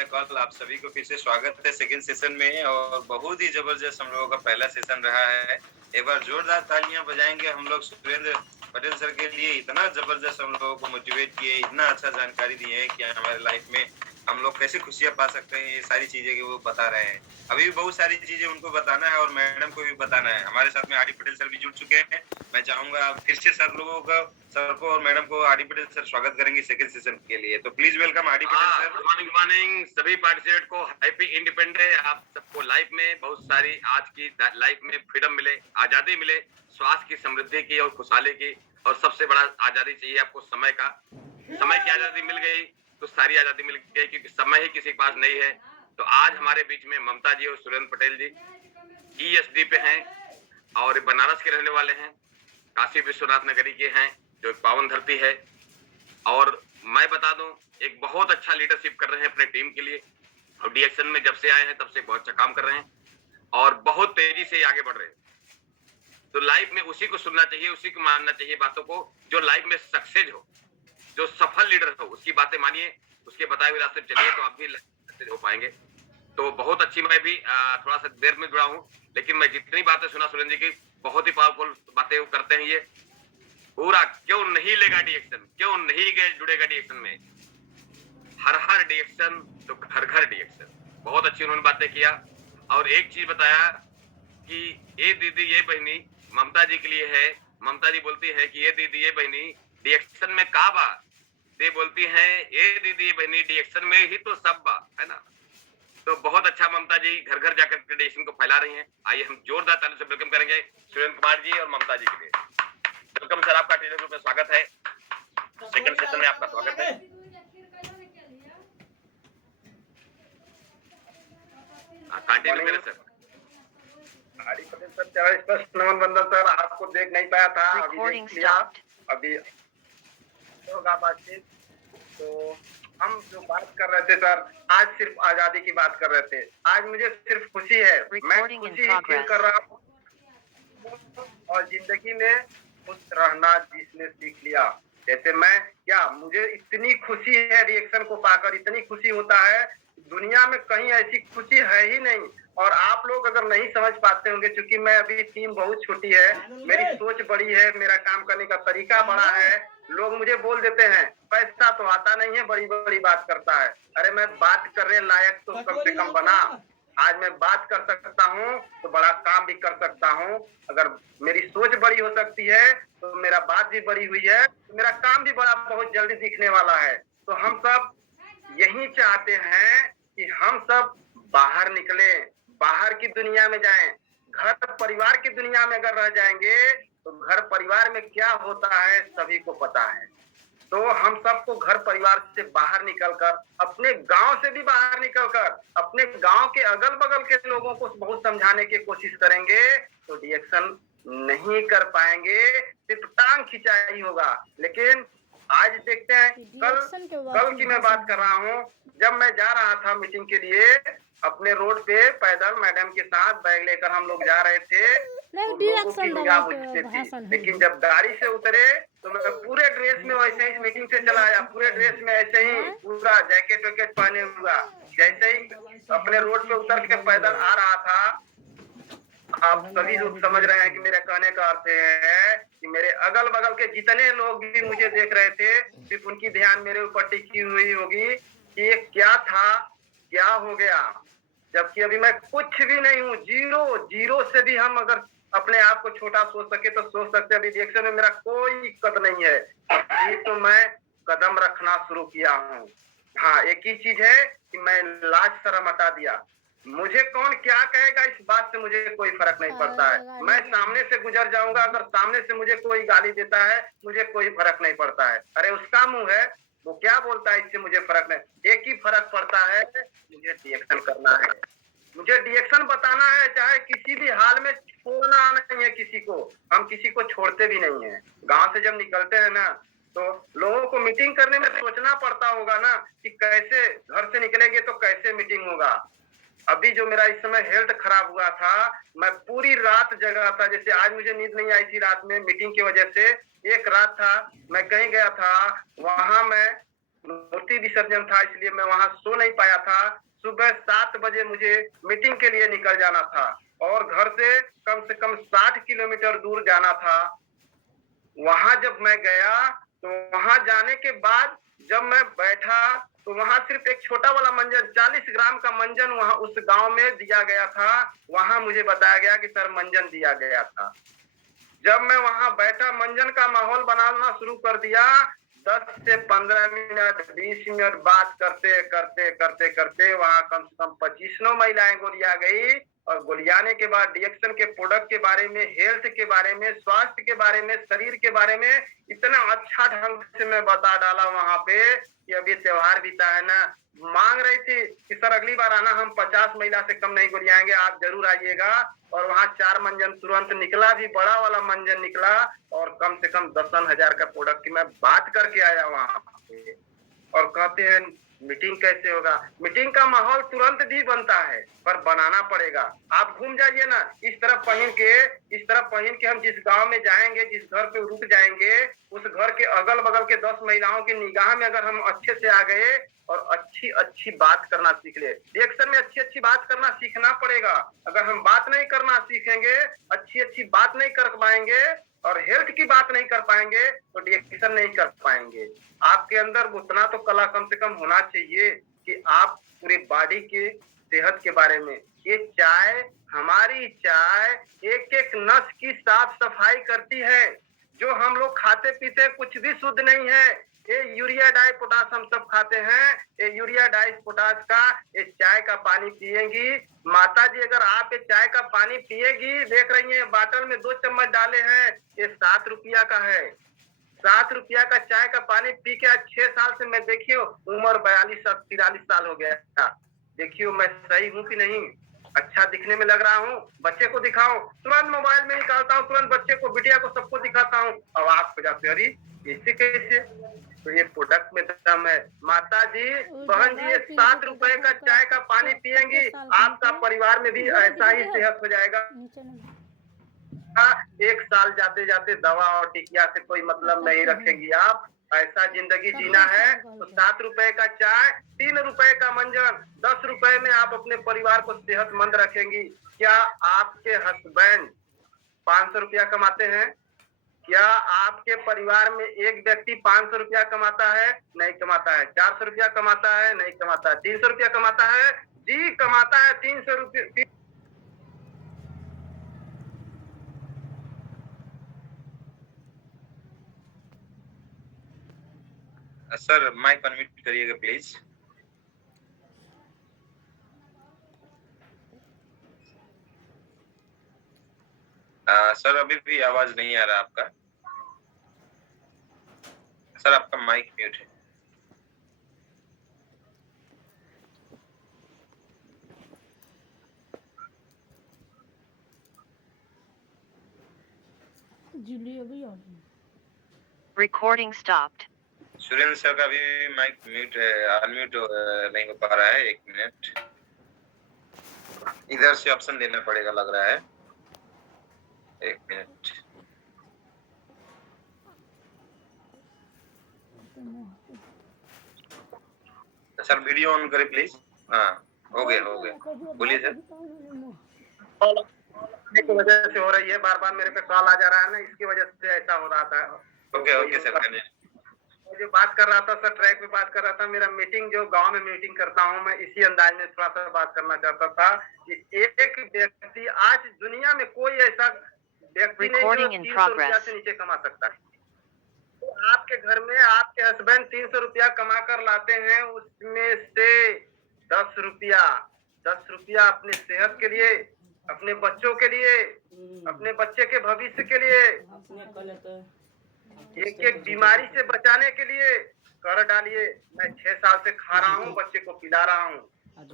गया कॉल। आप सभी को फिर से स्वागत है सेकंड सेशन में और बहुत ही ज़बरदस्त हम लोगों का पहला सेशन रहा है। एक बार जोरदार तालियां बजाएंगे हम लोग सुरेंद्र पटेल सर के लिए। इतना ज़बरदस्त हम लोगों को मोटिवेट किए, इतना अच्छा जानकारी दिए है कि हमारे लाइफ में हम लोग कैसे खुशियाँ पा सकते हैं, ये सारी चीज़ें कि वो बता रहे हैं। अभी भी बहुत सारी चीज़ें उनको बताना है और मैडम को भी बताना है। हमारे साथ में आर डी पटेल सर भी जुड़ चुके हैं। मैं चाहूँगा आप फिर से सर को और मैडम को, आर डी पटेल सर स्वागत करेंगे सेकंड सेशन के लिए। तो please welcome R D Patel sir. Good morning सभी पार्टिसिपेंट को। Happy independence. आप सबको लाइफ में बहुत सारी आज की लाइफ में फ्रीडम मिले, आजादी मिले, स्वास्थ्य की, समृद्धि की और खुशहाली की। और सबसे बड़ा आजादी चाहिए आपको समय का। समय की आजादी मिल गई तो सारी आजादी मिल गई, क्योंकि समय ही किसी के पास नहीं है। तो आज हमारे बीच में ममता जी और सुरेंद्र पटेल जी ESD पे हैं और बनारस के रहने वाले हैं, काशी विश्वनाथ नगरी के हैं, जो एक पावन धरती है। और मैं बता दूं, एक बहुत अच्छा लीडरशिप कर रहे हैं अपने टीम के लिए। और डीएक्शन में जब से आए हैं तब से बहुत अच्छा काम कर रहे हैं और बहुत तेजी से आगे बढ़ रहे हैं। तो लाइफ में उसी को सुनना चाहिए, उसी को मानना चाहिए बातों को, जो लाइफ में सक्सेस हो, जो सफल लीडर हो, उसकी बातें मानिए, उसके बताए हुए रास्ते चलिए, तो आप भी सक्सेस हो पाएंगे। तो बहुत अच्छी, मैं भी थोड़ा सा देर में जुड़ा हूँ, लेकिन मैं जितनी बातें सुना सुरेंद्र जी की, बहुत ही पावरफुल बातें वो करते हैं। ये पूरा क्यों नहीं लेगा डीएक्शन, क्यों नहीं गए जुड़ेगा डीएक्शन में, हर डीएक्शन तो घर घर डीएक्शन। बहुत अच्छी उन्होंने बातें किया। और एक चीज बताया कि ये दीदी ये बहनी ममता जी के लिए है। ममता जी बोलती है कि ये दीदी ये बहनी डीएक्शन में का बा, ये बोलती है ये दीदी ये बहनी डीएक्शन में ही तो सब बा, है ना। तो बहुत अच्छा ममता जी घर घर जाकर डीएक्शन को फैला रही हैं। आइए हम जोरदार ताली से वेलकम करेंगे सुरेंद्र कुमार जी और ममता जी के लिए। वेलकम सर, आपका टेलीग्राम में स्वागत है। सेकंड सेशन में आपका स्वागत है। कंटिन्यू करें सर। आर.डी. पटेल सर, चरण स्पर्श नमन बंदन सर। आपको देख नहीं पाया था, अभी देख लिया। अभी होगा बातचीत। तो हम जो बात कर रहे थे सर, आज सिर्फ आजादी की बात कर रहे थे। आज मुझे सिर्फ खुशी है, मैं खुशी फील कर रहा हूँ। और जिंदगी में खुश रहना जिसने सीख लिया, जैसे मैं, क्या मुझे इतनी खुशी है रिएक्शन को पाकर, इतनी खुशी होता है, दुनिया में कहीं ऐसी खुशी है ही नहीं। और आप लोग अगर नहीं समझ पाते होंगे, क्योंकि मैं अभी टीम बहुत छोटी है, मेरी सोच बड़ी है, मेरा काम करने का तरीका बड़ा है। लोग मुझे बोल देते हैं पैसा तो आता नहीं है, बड़ी बड़ी बात करता है। अरे मैं बात करने लायक तो कम से कम बना। आज मैं बात कर सकता हूँ तो बड़ा काम भी कर सकता हूँ। अगर मेरी सोच बड़ी हो सकती है तो मेरा बात भी बड़ी हुई है, तो मेरा काम भी बड़ा बहुत जल्दी दिखने वाला है। तो हम सब यही चाहते हैं कि हम सब बाहर निकले, बाहर की दुनिया में जाएं। घर परिवार की दुनिया में अगर रह जाएंगे तो घर परिवार में क्या होता है सभी को पता है। तो हम सबको घर परिवार से बाहर निकलकर, अपने गांव से भी बाहर निकलकर, अपने गांव के अगल बगल के लोगों को बहुत समझाने की कोशिश करेंगे तो डीएक्शन नहीं कर पाएंगे, सिर्फ टांग खिंचाई होगा। लेकिन आज देखते हैं, कल की मैं बात कर रहा हूँ, जब मैं जा रहा था मीटिंग के लिए अपने रोड पे पैदल मैडम के साथ बैग लेकर हम लोग जा रहे थे, तो लोगों की निगाह मुझसे थी। लेकिन जब गाड़ी से उतरे तो मैं पूरे ड्रेस में वैसे ही मीटिंग से चला आया, पूरे ड्रेस में ऐसे ही पूरा जैकेट वैकेट पहने हुआ। जैसे ही अपने रोड पे उतर के पैदल आ रहा था, आप सभी लोग समझ रहे हैं कि मेरे कहने का अर्थ है कि मेरे अगल बगल के जितने लोग भी मुझे देख रहे थे, सिर्फ उनकी ध्यान मेरे ऊपर टिकी हुई होगी कि ये क्या था, क्या हो गया। जबकि अभी मैं कुछ भी नहीं हूँ, जीरो से भी हम अगर अपने आप को छोटा सोच सके तो सोच सकते। अभी रिएक्शन में मेरा कोई कद नहीं है, अभी तो मैं कदम रखना शुरू किया हूँ। हाँ, एक ही चीज है कि मैं लाज शर्म हटा दिया। मुझे कौन क्या कहेगा इस बात से मुझे कोई फर्क नहीं पड़ता है। मैं सामने से गुजर जाऊंगा, अगर सामने से मुझे कोई गाली देता है मुझे कोई फर्क नहीं पड़ता है। अरे उसका मुंह है, वो क्या बोलता है, इससे मुझे फर्क नहीं। एक ही फर्क पड़ता है, मुझे डीएक्शन करना है, मुझे डीएक्शन बताना है, चाहे किसी भी हाल में छोड़ना नहीं है किसी को। हम किसी को छोड़ते भी नहीं है। गांव से जब निकलते हैं ना, तो लोगों को मीटिंग करने में सोचना पड़ता होगा ना कि कैसे घर से निकलेंगे तो कैसे मीटिंग होगा। अभी जो मेरा इस समय हेल्थ खराब हुआ था, मैं पूरी रात जगा था। जैसे आज मुझे नींद नहीं आई थी रात में मीटिंग की वजह से, एक रात था मैं कहीं गया था, वहां मैं मूर्ति विसर्जन था, इसलिए मैं वहां सो नहीं पाया था। सुबह 7 बजे मुझे मीटिंग के लिए निकल जाना था और घर से कम 60 किलोमीटर दूर जाना था। वहां जब मैं गया तो वहां जाने के बाद जब मैं बैठा तो वहां सिर्फ एक छोटा वाला मंजन 40 ग्राम का मंजन वहां उस गांव में दिया गया था। वहां मुझे बताया गया कि सर मंजन दिया गया था। जब मैं वहां बैठा मंजन का माहौल बनाना शुरू कर दिया। 10 से 15 मिनट 20 मिनट बात करते करते करते करते वहां कम से कम 25 महिलाएं गोलिया गई और गोलियाने के बाद डिएक्शन के प्रोडक्ट के बारे में, हेल्थ के बारे में, स्वास्थ्य के बारे में, शरीर के बारे में इतना अच्छा ढंग से मैं बता डाला वहां पे कि अभी त्योहार बीता है ना। मांग रही थी कि सर अगली बार आना, हम 50 महिला से कम नहीं गोलियाएंगे, आप जरूर आइएगा। और वहां 4 मंजन तुरंत निकला भी, बड़ा वाला मंजन निकला और कम से कम 10,000 का प्रोडक्ट की मैं बात करके आया वहां पे। और कहते हैं मीटिंग कैसे होगा? मीटिंग का माहौल तुरंत भी बनता है पर बनाना पड़ेगा। आप घूम जाइए ना, इस तरफ पहन के हम जिस गांव में जाएंगे, जिस घर पे रुक जाएंगे, उस घर के अगल बगल के 10 महिलाओं की निगाह में अगर हम अच्छे से आ गए और अच्छी अच्छी बात करना सीख ले। रिएक्शन में अच्छी अच्छी बात करना सीखना पड़ेगा। अगर हम बात नहीं करना सीखेंगे, अच्छी अच्छी बात नहीं कर पाएंगे और हेल्थ की बात नहीं कर पाएंगे तो डिएक्शन नहीं कर पाएंगे। आपके अंदर उतना तो कला कम से कम होना चाहिए कि आप पूरी बॉडी के सेहत के बारे में, ये चाय, हमारी चाय एक एक नस की साफ सफाई करती है। जो हम लोग खाते पीते कुछ भी शुद्ध नहीं है। ये यूरिया डाई पोटास हम सब खाते हैं। ये यूरिया डाई पोटास का ये चाय का पानी पिएंगी माता जी, अगर आप ये चाय का पानी पिएगी, देख रही हैं बाटल में 2 चम्मच डाले हैं, ये 7 रुपया का है। 7 रुपया का चाय का पानी पी के आज 6 साल से मैं देखियो उम्र 42-43 साल हो गया। देखियो मैं सही हूँ कि नहीं, अच्छा दिखने में लग रहा हूँ। बच्चे को दिखाऊं, तुरंत मोबाइल में निकालता हूँ, तुरंत बच्चे को, बिटिया को, सबको दिखाता हूँ। अब आप हो जाते, अरे ऐसे कैसे? तो ये प्रोडक्ट में दम है। माता जी, बहन जी, ये 7 रुपए का चाय का पानी पिएंगी, आपका परिवार में भी ऐसा ही सेहत हो जाएगा। 1 साल जाते जाते दवा और टिकिया से कोई मतलब नहीं रखेंगी आप। ऐसा जिंदगी जीना है तो 7 रुपए का चाय, 3 रुपए का मंजन, 10 रुपए में आप अपने परिवार को सेहतमंद रखेंगी। क्या आपके हस्बैंड 500 रुपया कमाते हैं? क्या आपके परिवार में एक व्यक्ति 500 रुपया कमाता है? नहीं कमाता है। 400 रुपया कमाता है? नहीं कमाता है। 300 रुपया कमाता है? जी कमाता है। 300 रुपये। सर माइक अनम्यूट करिएगा प्लीज। सर अभी भी आवाज नहीं आ रहा आपका। सर आपका माइक म्यूट है। Recording stopped. सुरेंद्र सर का भी माइक म्यूट है, अनम्यूट नहीं हो पा रहा है। 1 मिनट, इधर से ऑप्शन देना पड़ेगा लग रहा है। 1 मिनट। सर वीडियो ऑन करें प्लीज। हाँ हो गया। बोलिए सर। की वजह से हो रही है, बार बार मेरे पे कॉल आ जा रहा है ना, इसकी वजह से ऐसा हो रहा था। Okay sir. जो बात कर रहा था सर, ट्रैक पे बात कर रहा था। मेरा मीटिंग, जो गांव में मीटिंग करता हूं मैं, इसी अंदाज में थोड़ा सा बात करना चाहता था कि एक व्यक्ति, आज दुनिया में कोई ऐसा व्यक्ति नहीं जो 300 रुपया से नीचे कमा सकता है। तो आपके घर में आपके हस्बैंड 300 रुपया कमा कर लाते हैं, उसमें से 10 रुपया अपने सेहत के लिए, अपने बच्चों के लिए, अपने बच्चे के भविष्य के लिए, एक एक बीमारी से बचाने के लिए कर डालिए। मैं 6 साल से खा रहा हूँ, बच्चे को पिला रहा हूँ।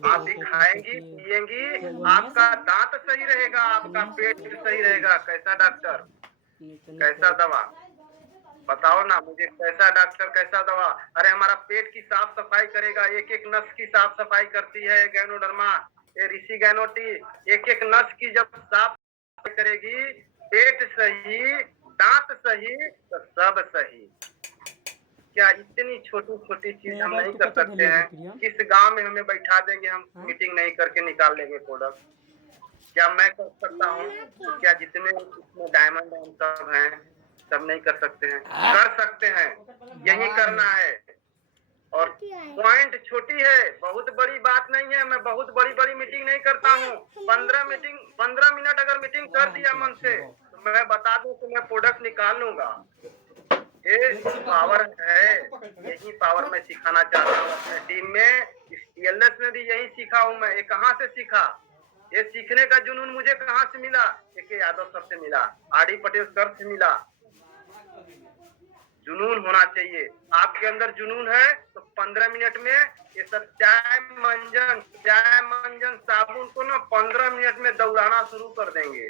आप भी खाएंगी पिएंगी, आपका दांत सही रहेगा, आपका पेट सही रहेगा। कैसा डॉक्टर, कैसा दवा, बताओ ना मुझे, कैसा डॉक्टर, कैसा दवा? अरे हमारा पेट की साफ सफाई करेगा, एक एक नस की साफ सफाई करती है गैनोडर्मा, ये ऋषि गैनोटी। एक एक नस की जब साफ करेगी, पेट सही, दांत सही तो सब सही। क्या इतनी छोटी छोटी चीज हम नहीं कर सकते हैं? किस गांव में हमें बैठा देंगे, हम मीटिंग नहीं करके निकाल लेंगे प्रोडक्ट? क्या मैं कर सकता हूँ? तो क्या जितने इसमें डायमंड हैं सब हैं, सब नहीं कर सकते हैं? कर सकते हैं, यही करना है। और पॉइंट छोटी है, बहुत बड़ी बात नहीं है। मैं बहुत बड़ी बड़ी मीटिंग नहीं करता हूँ। 15 मिनट अगर मीटिंग कर दिया मन से, तो मैं बता दूं कि मैं प्रोडक्ट निकाल लूंगा। ये पावर है, यही पावर मैं सिखाना चाहता हूँ अपने टीम में। इस TLS में भी यही सीखा हूँ मैं। ये कहाँ से सीखा? ये सीखने का जुनून मुझे कहाँ से मिला? AK यादव सर से मिला, RD पटेल सर से मिला। जुनून होना चाहिए। आपके अंदर जुनून है तो 15 मिनट में ये सब चाय मंजन साबुन को ना 15 मिनट में दौड़ाना शुरू कर देंगे।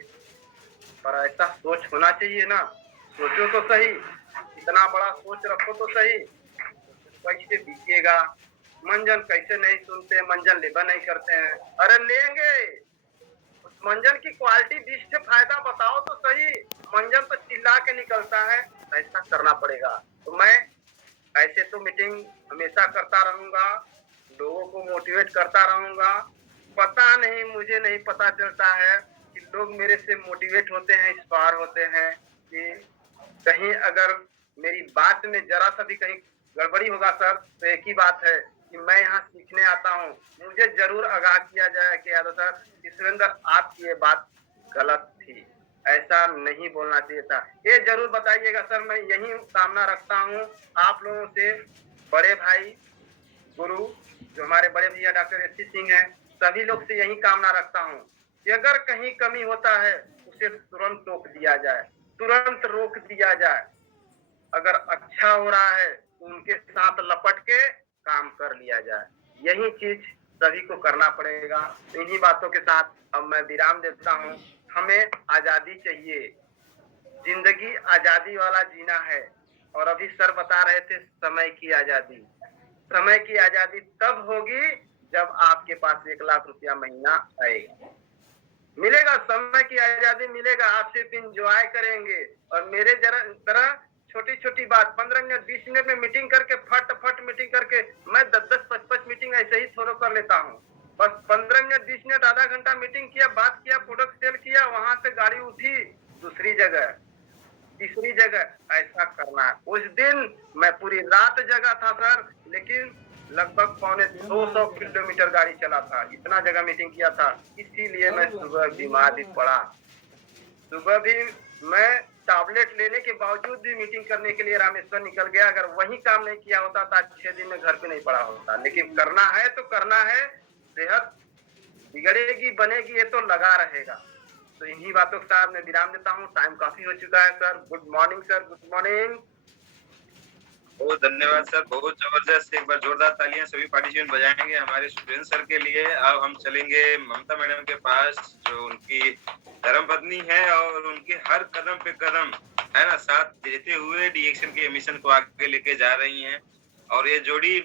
पर ऐसा सोच होना चाहिए ना। सोचो तो सही, इतना बड़ा सोच रखो तो सही। कैसे बीतेगा? मंजन कैसे नहीं सुनते, मंजन लेबा नहीं करते हैं। अरे लेंगे, उस मंजन की क्वालिटी डिश से फायदा बताओ तो सही। मंजन तो चिल्ला के निकलता है, ऐसा करना पड़ेगा। तो मैं ऐसे तो मीटिंग हमेशा करता रहूंगा, लोगों को मोटिवेट करता रहूंगा। पता नहीं, मुझे नहीं पता चलता है कि लोग मेरे से मोटिवेट होते हैं, इंस्पायर होते हैं कि कहीं अगर मेरी बात में जरा सा भी कहीं गड़बड़ी होगा सर, तो एक ही बात है कि मैं यहाँ सीखने आता हूँ। मुझे जरूर आगाह किया जाए कि यादव सर, कि सुरेंद्र आपकी ये बात गलत थी, ऐसा नहीं बोलना चाहिए था। ये जरूर बताइएगा सर। मैं यही कामना रखता हूँ आप लोगों से, बड़े भाई गुरु जो हमारे बड़े भैया डॉक्टर SC सिंह हैं, सभी लोग से यही कामना रखता हूँ कि अगर कहीं कमी होता है उसे तुरंत रोक दिया जाए, तुरंत रोक दिया जाए। अगर अच्छा हो रहा है तो उनके साथ लपट के काम कर लिया जाए। यही चीज सभी को करना पड़ेगा। इन्हीं बातों के साथ अब मैं विराम देता हूँ। हमें आजादी चाहिए, जिंदगी आजादी वाला जीना है। और अभी सर बता रहे थे समय की आजादी। समय की आजादी तब होगी जब आपके पास 1 लाख रुपया महीना आएगा, मिलेगा। समय की आजादी मिलेगा, आप सिर्फ इंजॉय करेंगे। और मेरे तरह छोटी छोटी बात 15 मिनट 20 मिनट में मीटिंग करके फट मीटिंग करके मैं 10-10-5-5 मीटिंग ऐसे ही थोड़ा कर लेता हूँ। बस 15 मिनट 20 मिनट आधा घंटा मीटिंग किया, बात किया, प्रोडक्ट सेल किया, वहां से गाड़ी उठी दूसरी जगह, तीसरी जगह। ऐसा करना है। उस दिन मैं पूरी रात जगा था सर, लेकिन लगभग 250 किलोमीटर गाड़ी चला था, इतना जगह मीटिंग किया था। इसीलिए मैं सुबह बीमार भी पड़ा। सुबह भी मैं टैबलेट लेने के बावजूद भी मीटिंग करने के लिए रामेश्वर निकल गया। अगर वही काम नहीं किया होता तो 6 दिन में घर पे नहीं पड़ा होता। लेकिन करना है तो करना है। सेहत बिगड़ेगी बनेगी, ये तो लगा रहेगा। तो इन्हीं बातों के साथ मैं विराम देता हूँ। टाइम काफी हो चुका है sir. Good morning sir, good morning. बहुत धन्यवाद सर, बहुत जबरदस्त। एक बार जोरदार तालियां सभी पार्टिसिपेंट बजाएंगे हमारे सुरेंद्र सर के लिए। अब हम चलेंगे ममता मैडम के पास, जो उनकी धर्मपत्नी है और उनके हर कदम पे कदम है ना साथ देते हुए DXN के मिशन को आगे लेके जा रही हैं। और ये जोड़ी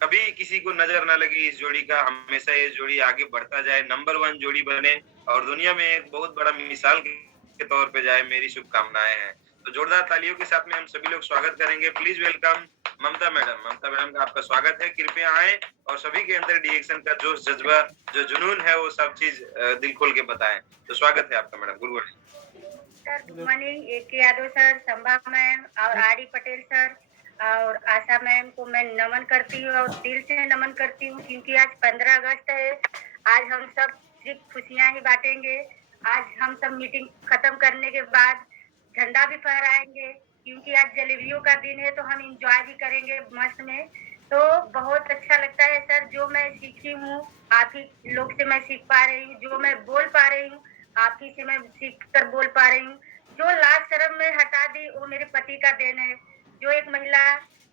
कभी किसी को नजर ना लगी, इस जोड़ी का हमेशा ये जोड़ी आगे बढ़ता जाए, नंबर 1 जोड़ी बने और दुनिया में एक बहुत बड़ा मिसाल के तौर पे जाए, मेरी शुभकामनाएं हैं। तो जोरदार तालियों के साथ में हम सभी लोग स्वागत करेंगे। Please welcome Mamata madam. Mamata madam का आपका स्वागत है, कृपया आए और सभी के अंदर DXN का जोश जज्बा जो जुनून है वो सब चीज दिल खोल के बताएं। तो स्वागत है आपका madam. Good morning sir. Good morning AK Yadav sir, संभा मैम और RD पटेल सर और आशा मैम को मैं नमन करती हूँ और दिल से नमन करती हूँ, क्योंकि आज 15 अगस्त है। आज हम सब सिर्फ खुशियां ही बांटेंगे। आज हम सब मीटिंग खत्म करने के बाद झंडा भी फहराएंगे, क्योंकि आज जलेबियों का दिन है, तो हम इंजॉय भी करेंगे मस्त में। तो बहुत अच्छा लगता है सर। जो मैं सीखी हूँ आप ही लोग से मैं सीख पा रही हूँ, जो मैं बोल पा रही हूँ आप ही से मैं सीख कर बोल पा रही हूँ। जो लाज शर्म में हटा दी वो मेरे पति का देन है। जो एक महिला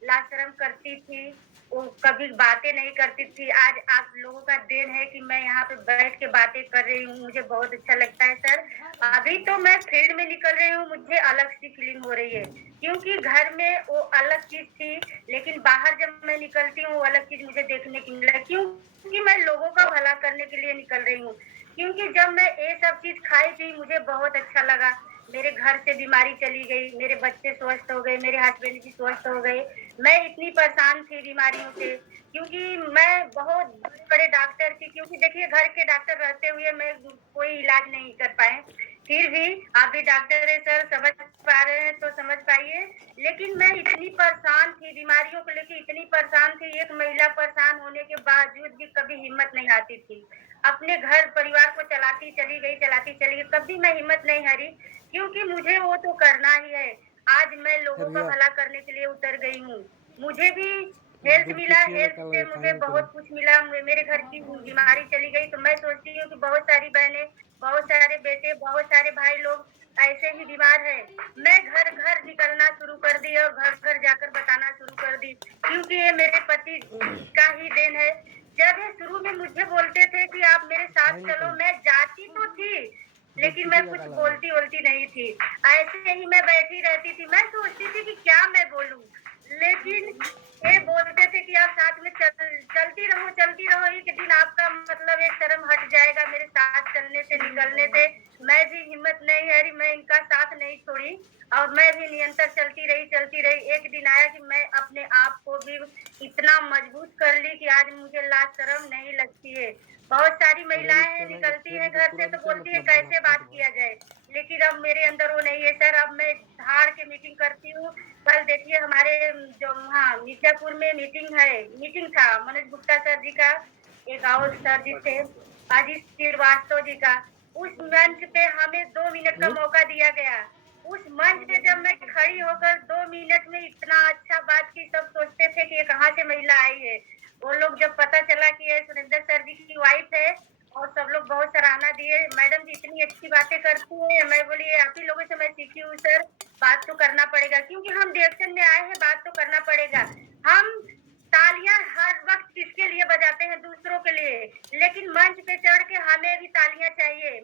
लाज शर्म करती थी, वो कभी बातें नहीं करती थी, आज आप लोगों का देन है कि मैं यहाँ पे बैठ के बातें कर रही हूँ। मुझे बहुत अच्छा लगता है सर। अभी तो मैं फील्ड में निकल रही हूँ, मुझे अलग सी फीलिंग हो रही है, क्योंकि घर में वो अलग चीज थी, लेकिन बाहर जब मैं निकलती हूँ वो अलग चीज मुझे देखने को मिला, क्योंकि मैं लोगों का भला करने के लिए निकल रही हूँ। क्योंकि जब मैं ये सब चीज खाई थी मुझे बहुत अच्छा लगा, मेरे घर से बीमारी चली गई, मेरे बच्चे स्वस्थ हो गए, मेरे हस्बैंड भी स्वस्थ हो गए। मैं इतनी परेशान थी बीमारियों से, क्योंकि मैं बहुत बड़े डॉक्टर थी, क्योंकि देखिए घर के डॉक्टर रहते हुए मैं कोई इलाज नहीं कर पाए। फिर भी आप भी डॉक्टर है सर, समझ पा रहे हैं तो समझ पाइए। लेकिन मैं इतनी परेशान थी, बीमारियों को लेकर इतनी परेशान थी, एक महिला परेशान होने के बावजूद भी कभी हिम्मत नहीं आती थी। अपने घर परिवार को चलाती चली गई, कभी मैं हिम्मत नहीं हारी, क्योंकि मुझे वो तो करना ही है। आज मैं लोगों का भला करने के लिए उतर गई हूँ। मुझे भी हेल्थ मिला, हेल्थ से मुझे बहुत कुछ मिला। मेरे घर की बीमारी चली गई, तो मैं सोचती हूँ कि बहुत सारी बहनें, बहुत सारे बेटे, बहुत सारे भाई लोग ऐसे ही बीमार है। मैं घर घर निकलना शुरू कर दी और घर घर जाकर बताना शुरू कर दी, क्योंकि ये मेरे पति का ही देन है। जब ये शुरू में मुझे बोलते थे कि आप मेरे साथ चलो, मैं जाती तो थी, लेकिन मैं कुछ बोलती बोलती नहीं थी। ऐसे ही मैं बैठी रहती थी। मैं सोचती थी कि क्या मैं बोलूं, लेकिन ये बोलते थे कि आप साथ में चलती रहो, एक दिन आपका मतलब एक शर्म हट जाएगा मेरे साथ चलने से, निकलने से। मैं भी हिम्मत नहीं हारी, मैं इनका साथ नहीं छोड़ी और मैं भी निरंतर चलती रही। एक दिन आया कि मैं अपने आप को भी इतना मजबूत कर ली कि आज मुझे लाज शर्म नहीं लगती है। बहुत सारी महिलाएं हैं, निकलती हैं घर से तो बोलती है कैसे बात किया जाए, लेकिन अब मेरे अंदर वो नहीं है सर। अब मैं धाड़ के मीटिंग करती हूँ। कल देखिए हमारे जो वहाँ मिर्जापुर में मीटिंग था मनोज गुप्ता सर जी का, एक और सर जी थे अजीत श्रीवास्तव जी का। उस मंच पे हमें 2 मिनट का मौका दिया गया। उस मंच पे जब मैं खड़ी होकर 2 मिनट में इतना अच्छा बात की, सब सोचते थे कि ये कहाँ से महिला आई है। वो लोग जब पता चला कि ये सुरेंद्र सर जी की वाइफ है, और सब लोग बहुत सराहना दिए, मैडम जी इतनी अच्छी बातें करती हैं। मैं बोली आप ही लोगों से मैं सीखी हूँ सर, बात तो करना पड़ेगा, क्योंकि हम डायरेक्शन में आए हैं, बात तो करना पड़ेगा। हम तालियां हर वक्त किसके लिए बजाते हैं? दूसरों के लिए, लेकिन मंच पे चढ़ के हमें भी तालियां चाहिए।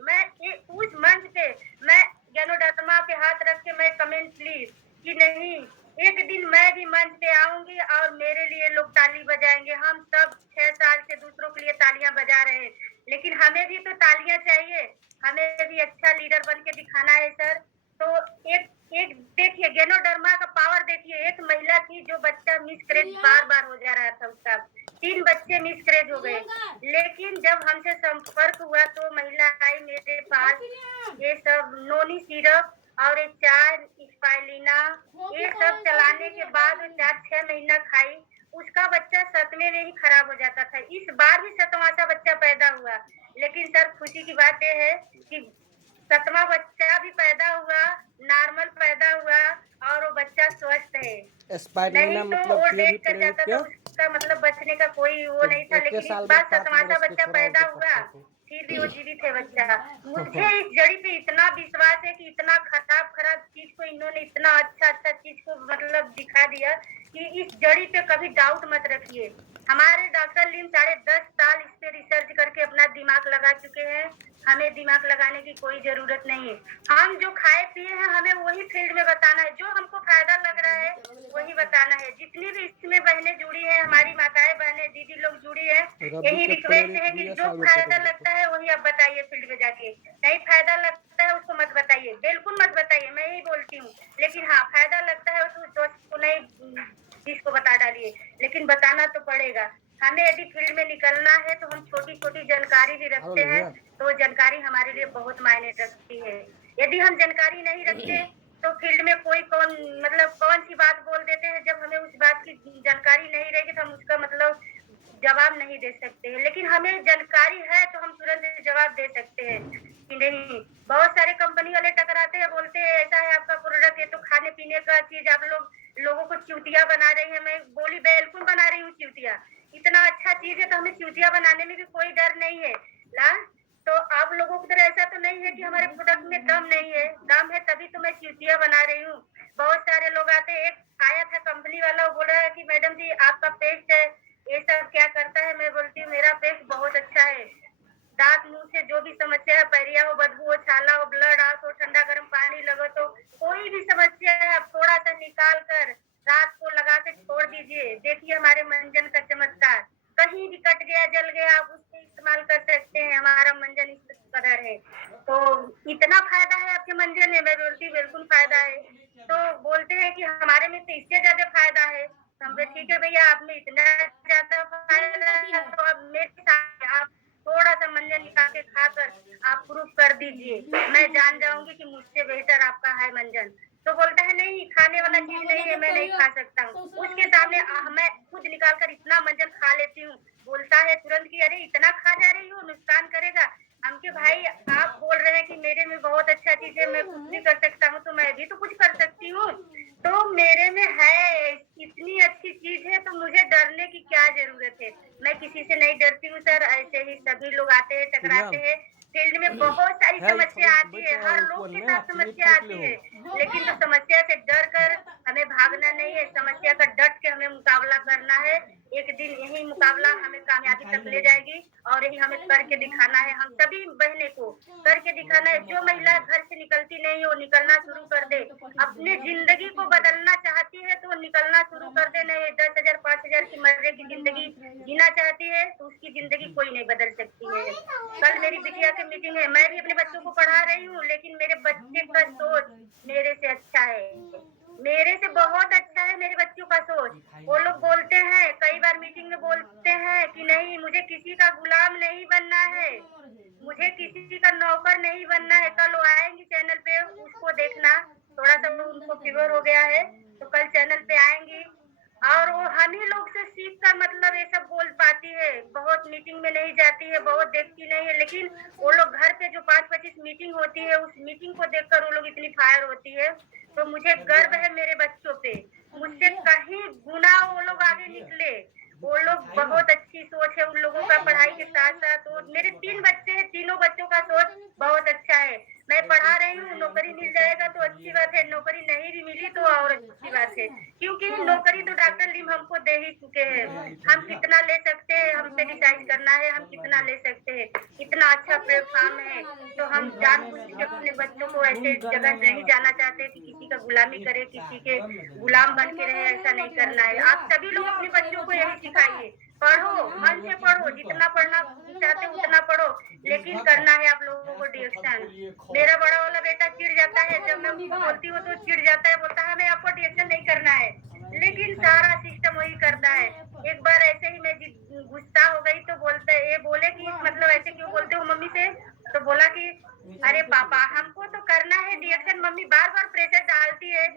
उस मंच पे मैं गैनोडर्मा पे हाथ रख के मैं कमेंट ली कि नहीं, एक दिन मैं भी मंच पे आऊंगी और मेरे लिए लोग ताली बजाएंगे। हम सब 6 साल से दूसरों के लिए तालियां बजा रहे हैं, लेकिन हमें भी तो तालियां चाहिए, हमें भी अच्छा लीडर बन के दिखाना है सर। तो एक एक देखिए गैनोडर्मा का पावर देखिए। एक महिला थी जो बच्चा मिसकैरेज बार बार हो जा रहा था, उसका 3 बच्चे मिसकैरेज हो गए, लेकिन जब हमसे संपर्क हुआ तो महिला आई मेरे पास, ये सब नोनी सिरप और एक 4 स्पाइलिना, ये सब चलाने के बाद 4-6 महीना खाई। उसका बच्चा 7वें में ही खराब हो जाता था। इस बार भी 7वां सा बच्चा पैदा हुआ, लेकिन सर खुशी की बात यह है कि 7वां बच्चा भी पैदा हुआ, नॉर्मल पैदा हुआ और वो बच्चा स्वस्थ है। नहीं तो वो डेथ कर जाता था, उसका मतलब बचने का कोई वो नहीं था। लेकिन इस बार 7वां सा बच्चा पैदा हुआ, फिर भी वो जीवित है बच्चा। मुझे इस जड़ी पे इतना विश्वास है कि इतना खराब चीज को इन्होंने इतना अच्छा चीज को मतलब दिखा दिया कि इस जड़ी पे कभी डाउट मत रखिए। हमारे डॉक्टर लिम 10.5 साल इस पे रिसर्च करके अपना दिमाग लगा चुके हैं। हमें दिमाग लगाने की कोई जरूरत नहीं है। हम जो खाए पिए हैं हमें वही फील्ड में बताना है, जो हमको फायदा लग रहा है वही बताना है। जितनी भी इसमें बहनें जुड़ी है, हमारी माताएं बहनें दीदी लोग जुड़ी है, यही रिक्वेस्ट है कि जो फायदा लगता है वही आप बताइए फील्ड में जाके। नहीं फायदा लगता है उसको मत बताइए, बिल्कुल मत बताइए, मैं यही बोलती हूँ। लेकिन हाँ फायदा लगता है तो नहीं जिसको बता डालिए, लेकिन बताना तो पड़ेगा। हमें यदि फील्ड में निकलना है तो हम छोटी छोटी जानकारी भी रखते हैं, तो वो जानकारी हमारे लिए बहुत मायने रखती है। यदि हम जानकारी नहीं रखते तो फील्ड में कौन सी बात बोल देते हैं, जब हमें उस बात की जानकारी नहीं रहेगी तो हम उसका मतलब जवाब नहीं दे सकते हैं। लेकिन हमें जानकारी है तो हम तुरंत जवाब दे सकते हैं कि नहीं। बहुत सारे कंपनी वाले टकराते हैं, बोलते हैं ऐसा है आपका प्रोडक्ट, ये तो खाने पीने का चीज आप लोगों को चूतिया बना रही है। मैं बोली बिल्कुल बना रही हूँ चूतिया, इतना अच्छा चीज है तो हमें चूतिया बनाने में भी कोई डर नहीं है ना। तो आप लोगों की तरह ऐसा तो नहीं है कि हमारे प्रोडक्ट में दम नहीं है, दम है तभी तो मैं चूतिया बना रही हूँ। बहुत सारे लोग आते, एक आया था कंपनी वाला, वो बोल रहा है कि मैडम जी आपका पेस्ट है ये सब क्या करता है? मैं बोलती हूँ मेरा पेस्ट बहुत अच्छा है। दांत मुंह से जो भी समस्या है, पैरिया हो, बदबू हो, छाला हो, ब्लड आ तो, ठंडा गर्म पानी लगो, तो कोई भी समस्या है आप थोड़ा सा निकाल कर रात को लगा के छोड़ दीजिए। देखिए हमारे मंजन का चमत्कार, कहीं भी कट गया जल गया आप उसको इस्तेमाल कर सकते हैं। हमारा मंजन कदर है। तो इतना फायदा है आपके मंजन में, मैं बोलती बिल्कुल फायदा है। तो बोलते हैं कि हमारे में तो इससे ज्यादा फायदा है। तो हम बोले ठीक है भैया, आप में इतना ज्यादा फायदा है तो अब मेरे साथ आप थोड़ा सा मंजन निकाल के खाकर आप प्रूफ कर दीजिए, मैं जान जाऊंगी कि मुझसे बेहतर आपका है मंजन। तो बोलता है नहीं, खाने वाला चीज नहीं है, मैं नहीं खा सकता हूँ। उसके सामने मैं खुद निकाल कर इतना मंजन खा लेती हूँ। बोलता है तुरंत कि अरे इतना खा जा रही हो, नुकसान करेगा। हम के भाई आप बोल रहे हैं कि मेरे में बहुत अच्छा चीज है, मैं कुछ भी कर सकता हूँ, तो मैं भी तो कुछ कर सकती हूँ। तो मेरे में है, इतनी अच्छी चीज है, तो मुझे डरने की क्या जरूरत है। मैं किसी से नहीं डरती हूँ सर, ऐसे ही सभी लोग आते हैं, टकराते हैं। फील्ड में बहुत सारी समस्या आती है, हर लोग के साथ समस्या आती है, लेकिन तो समस्या से डर कर हमें भागना नहीं है, समस्या का डट के हमें मुकाबला करना है। एक दिन यही मुकाबला हमें कामयाबी तक ले जाएगी और यही हमें करके दिखाना है। हम सभी बहने को करके दिखाना है। जो महिला घर से निकलती नहीं हो, निकलना शुरू कर दे। अपने जिंदगी को बदलना चाहती है तो निकलना शुरू कर दे। नहीं 10,000 5,000 की मर्रे की जिंदगी जीना चाहती है तो उसकी जिंदगी कोई नहीं बदल सकती है। कल मेरी बिटिया की मीटिंग है, मैं भी अपने बच्चों को पढ़ा रही हूँ, लेकिन मेरे बच्चे का सोच मेरे से अच्छा है, मेरे से बहुत अच्छा है मेरे बच्चों का सोच। वो लोग बोलते हैं, कई बार मीटिंग में बोलते हैं कि नहीं मुझे किसी का गुलाम नहीं बनना है, मुझे किसी का नौकर नहीं बनना है। कल वो आएंगी चैनल पे, उसको देखना, थोड़ा सा उनको फीवर हो गया है तो कल चैनल पे आएंगी और वो हम ही लोग से सीख कर मतलब ये सब बोल पाती है। बहुत मीटिंग में नहीं जाती है, बहुत देखती नहीं है, लेकिन वो लोग घर पे जो 5-25 मीटिंग होती है, उस मीटिंग को देखकर वो लोग इतनी फायर होती है। तो मुझे गर्व है मेरे बच्चों पे, मुझसे कहीं गुना वो लोग आगे निकले। वो लोग बहुत अच्छी सोच है उन लोगों का पढ़ाई के साथ साथ। वो मेरे 3 बच्चे हैं, तीनों बच्चों का सोच बहुत अच्छा है। मैं पढ़ा रही हूँ, नौकरी मिल जाएगा तो अच्छी बात है, नौकरी नहीं भी मिली तो और अच्छी बात है, क्योंकि नौकरी तो डॉक्टर लीम हमको दे ही चुके हैं। हम कितना ले सकते हैं, हमसे डिसाइड करना है हम कितना ले सकते हैं। इतना अच्छा प्लेटफॉर्म है तो हम जानबूझ के अपने बच्चों को ऐसे जगह नहीं जाना चाहते कि किसी का गुलामी करे, किसी के गुलाम बन के रहे, ऐसा नहीं करना है। आप सभी लोग अपने बच्चों को यही सिखाइए, पढ़ो, मन से पढ़ो, जितना पढ़ना चाहते उतना पढ़ो, लेकिन करना है आप लोगों को डिएक्शन। मेरा बड़ा वाला बेटा चिढ़ जाता है, जब मैं उसको बोलती हूँ तो चिढ़ जाता है, बोलता है हमें आपको डिएक्शन नहीं करना है, लेकिन सारा सिस्टम वही करता है। एक बार ऐसे ही मैं गुस्सा हो गई तो बोलते ये बोले कि मतलब ऐसे क्यों बोलते हो मम्मी से, तो बोला कि अरे पापा हमको तो करना है डिएक्शन, मम्मी बार बार प्रेशर डालती है।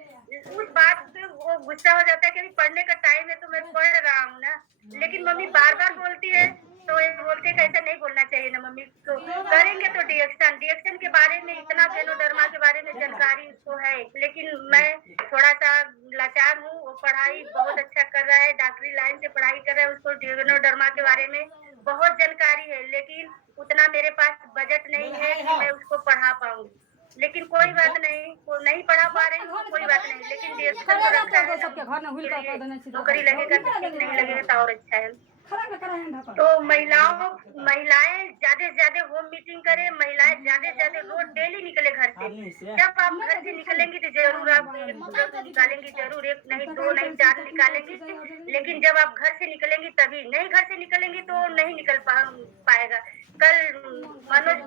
उस बात पे वो गुस्सा हो जाता है कि अभी पढ़ने का टाइम है तो मैं पढ़ रहा हूँ ना, लेकिन मम्मी बार बार बोलती है तो ये बोलते हैं ऐसा नहीं बोलना चाहिए ना मम्मी को। करेंगे तो डिएक्शन के बारे में इतना जेनोडर्मा के बारे में जानकारी उसको है, लेकिन मैं थोड़ा सा लाचार हूँ। वो पढ़ाई बहुत अच्छा कर रहा है, डॉक्टरी लाइन से पढ़ाई कर रहा है, उसको जेनोडर्मा के बारे में बहुत जानकारी है, लेकिन उतना मेरे पास बजट नहीं है कि मैं उसको पढ़ा पाऊँ। लेकिन कोई बात नहीं पढ़ा पा रही हूँ, कोई बात नहीं, लेकिन डिएक्शन तो रखा है ना, नौकरी लगेगा तो ठीक, नहीं लगेगा तो और अच्छा है। तो महिलाएं ज्यादा से ज्यादा होम मीटिंग करें, महिलाएं ज्यादा से ज्यादा रोज डेली निकले घर से। जब आप घर से निकलेंगी तो जरूर आप एक पूरा तो निकालेंगी, जरूर एक नहीं 2 नहीं 4 निकालेंगी, लेकिन जब आप घर से निकलेंगी तभी, नहीं घर से निकलेंगी तो नहीं निकल पाएगा। कल मनोज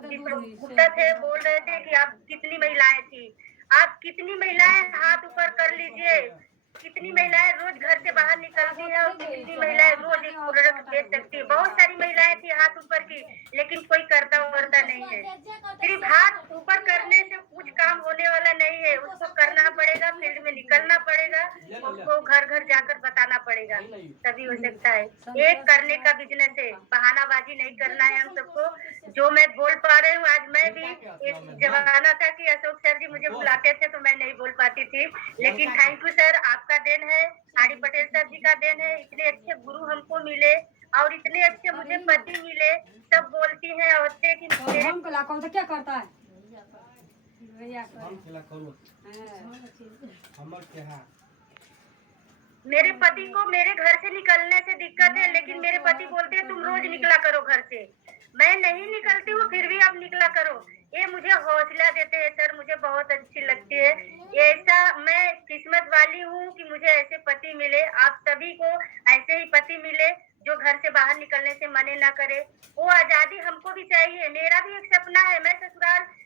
गुप्ता थे, बोल रहे थे कि आप कितनी महिलाएं थी, आप कितनी महिलाएं हाथ ऊपर कर लीजिए, कितनी महिलाएं रोज घर से बाहर निकलती है और कितनी महिलाएं रोज एक प्रोडक्ट बेच सकती है। बहुत सारी महिलाएं थी हाथ ऊपर की, लेकिन कोई करता वर्ता नहीं है। सिर्फ हाथ ऊपर करने से कुछ काम होने वाला नहीं है, उसको करना पड़ेगा, फील्ड में निकलना पड़ेगा, उसको घर घर जाकर बताना पड़ेगा, तभी हो सकता है। एक करने का बिजनेस है, बहानाबाजी नहीं करना है हम सबको। जो मैं बोल पा रही हूँ आज, मैं भी एक जमाना था कि अशोक सर जी मुझे बुलाते थे तो मैं नहीं बोल पाती थी, लेकिन थैंक यू सर, आपका देन है, आर डी पटेल सर जी का देन है। इतने अच्छे गुरु हमको मिले और इतने अच्छे मुझे पति मिले। सब बोलती हैं औरतें कि क्या करता है मेरे पति को मेरे घर से निकलने से दिक्कत है, लेकिन मेरे पति बोलते हैं तुम रोज निकला करो घर से। मैं नहीं निकलती हूँ फिर भी आप निकला करो, ये मुझे हौसला देते हैं सर, मुझे बहुत अच्छी लगती है। ऐसा मैं किस्मत वाली हूँ कि मुझे ऐसे पति मिले, आप सभी को ऐसे ही पति मिले जो घर से बाहर निकलने से मने ना करे। वो आजादी हमको भी चाहिए। मेरा भी एक सपना है।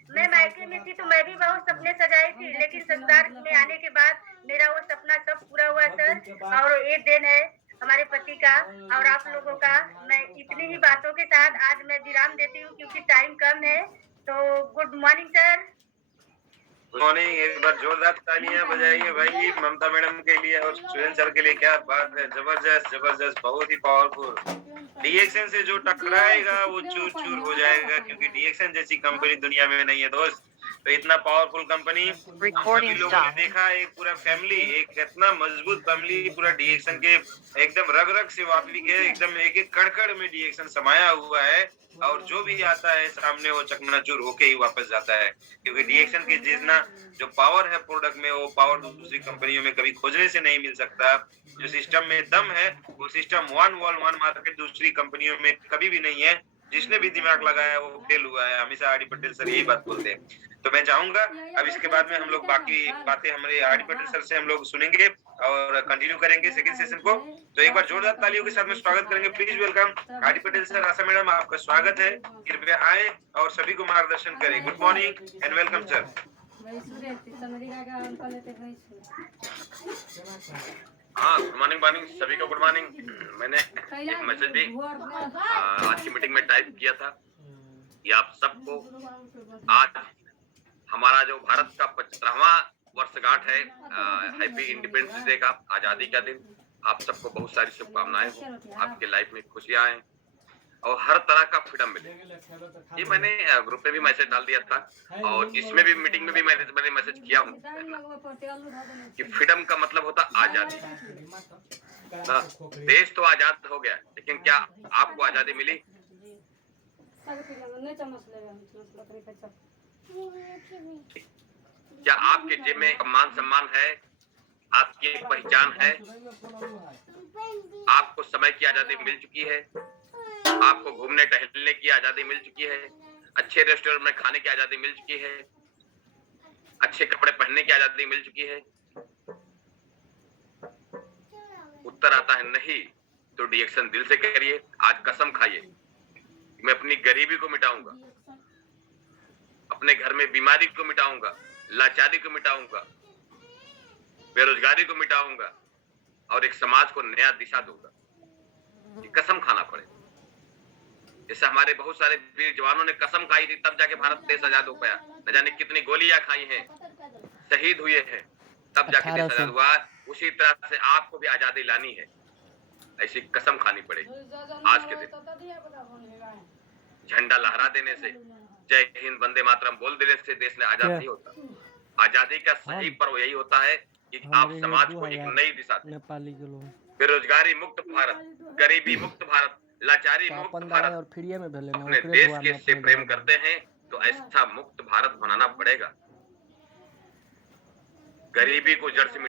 मैं मायके में थी तो मैं भी बहुत सपने सजाई थी, लेकिन ससुराल में आने के बाद मेरा वो सपना सब पूरा हुआ सर। और ये दिन है हमारे पति का और आप लोगों का। मैं इतनी ही बातों के साथ आज मैं विराम देती हूँ क्योंकि टाइम कम है। तो good morning sir. Good morning. एक बार जोरदार तालियां बजाइए भाई ममता मैडम के लिए और सुरेंद्र सर के लिए। क्या बात है, जबरदस्त जबरदस्त, बहुत ही पावरफुल। डीएक्सन से जो टकराएगा वो चूर चूर हो जाएगा, क्योंकि डीएक्सन जैसी कंपनी दुनिया में नहीं है दोस्त। तो इतना पावरफुल कंपनी सभी लोगों ने देखा। एक पूरा फैमिली, एक इतना मजबूत फैमिली पूरा डीएक्सन के एकदम रग रग से वाकिफ है, एकदम एक एक कड़कड़ में डीएक्सन समाया हुआ है। और जो भी आता है सामने वो चकनाचूर होके ही वापस जाता है, क्योंकि डीएक्सन की जितना जो पावर है प्रोडक्ट में, वो पावर दूसरी कंपनियों में कभी खोजने से नहीं मिल सकता। जो सिस्टम में दम है वो system one world one market दूसरी कंपनियों में कभी भी नहीं है। जिसने भी दिमाग लगाया वो फेल हुआ है। हमेशा आर डी पटेल सर यही बात बोलते हैं। तो मैं चाहूंगा अब इसके बाद में हम लोग बाकी बातें हमारे आर डी पटेल सर से हम लोग सुनेंगे और कंटिन्यू करेंगे सेकंड सेशन को। तो एक बार जोरदार तालियों के साथ में स्वागत करेंगे। Please welcome R D Patel sir. Asha madam आपका स्वागत है। कृपया आए और सभी को मार्गदर्शन करें। Good morning and welcome sir. हाँ, गुड मॉर्निंग मॉर्निंग सभी को। Good morning. मैंने एक मैसेज भी आज की मीटिंग में टाइप किया था कि आप सबको आज हमारा जो भारत का 75वां वर्षगांठ है, हैप्पी इंडिपेंडेंस डे का, आजादी का दिन। आप सबको बहुत सारी शुभकामनाएं हो, आपके लाइफ में खुशियां आए और हर तरह का फ्रीडम मिले। ये मैंने ग्रुप में भी मैसेज डाल दिया था और इसमें भी मीटिंग में भी मैंने मैसेज किया हूँ कि फ्रीडम का मतलब होता आजादी। देश तो आजाद हो गया, लेकिन क्या आपको आजादी मिली? क्या आपके जेब में मान सम्मान है? आपकी एक पहचान है? आपको समय की आजादी मिल चुकी है? आपको घूमने टहलने की आजादी मिल चुकी है? अच्छे रेस्टोरेंट में खाने की आजादी मिल चुकी है? अच्छे कपड़े पहनने की आजादी मिल चुकी है? उत्तर आता है नहीं। तो डीएक्शन दिल से करिए। आज कसम खाइए, मैं अपनी गरीबी को मिटाऊंगा, अपने घर में बीमारी को मिटाऊंगा, लाचारी को मिटाऊंगा, बेरोजगारी को मिटाऊंगा और एक समाज को नया दिशा दूंगा। ये कसम खाना पड़े। जैसे हमारे बहुत सारे वीर जवानों ने कसम खाई थी, तब जाके भारत देश आजाद हो पाया। न जाने कितनी गोलियां खाई हैं, शहीद हुए हैं, तब जाके देश आजाद हुआ। उसी तरह से आपको भी आजादी लानी है, ऐसी कसम खानी पड़ेगी। आज के दिन झंडा लहरा देने से, जय हिंद वंदे मातरम बोल देने से देश ने आजाद नहीं होता। आजादी का सही पर्व यही होता है कि आप समाज को एक नई दिशा दें। बेरोजगारी मुक्त भारत, गरीबी मुक्त भारत, लाचारी मुक्त भारत। अपने देश के से प्रेम करते हैं तो ऐसा मुक्त भारत बनाना पड़ेगा। गरीबी को जड़ से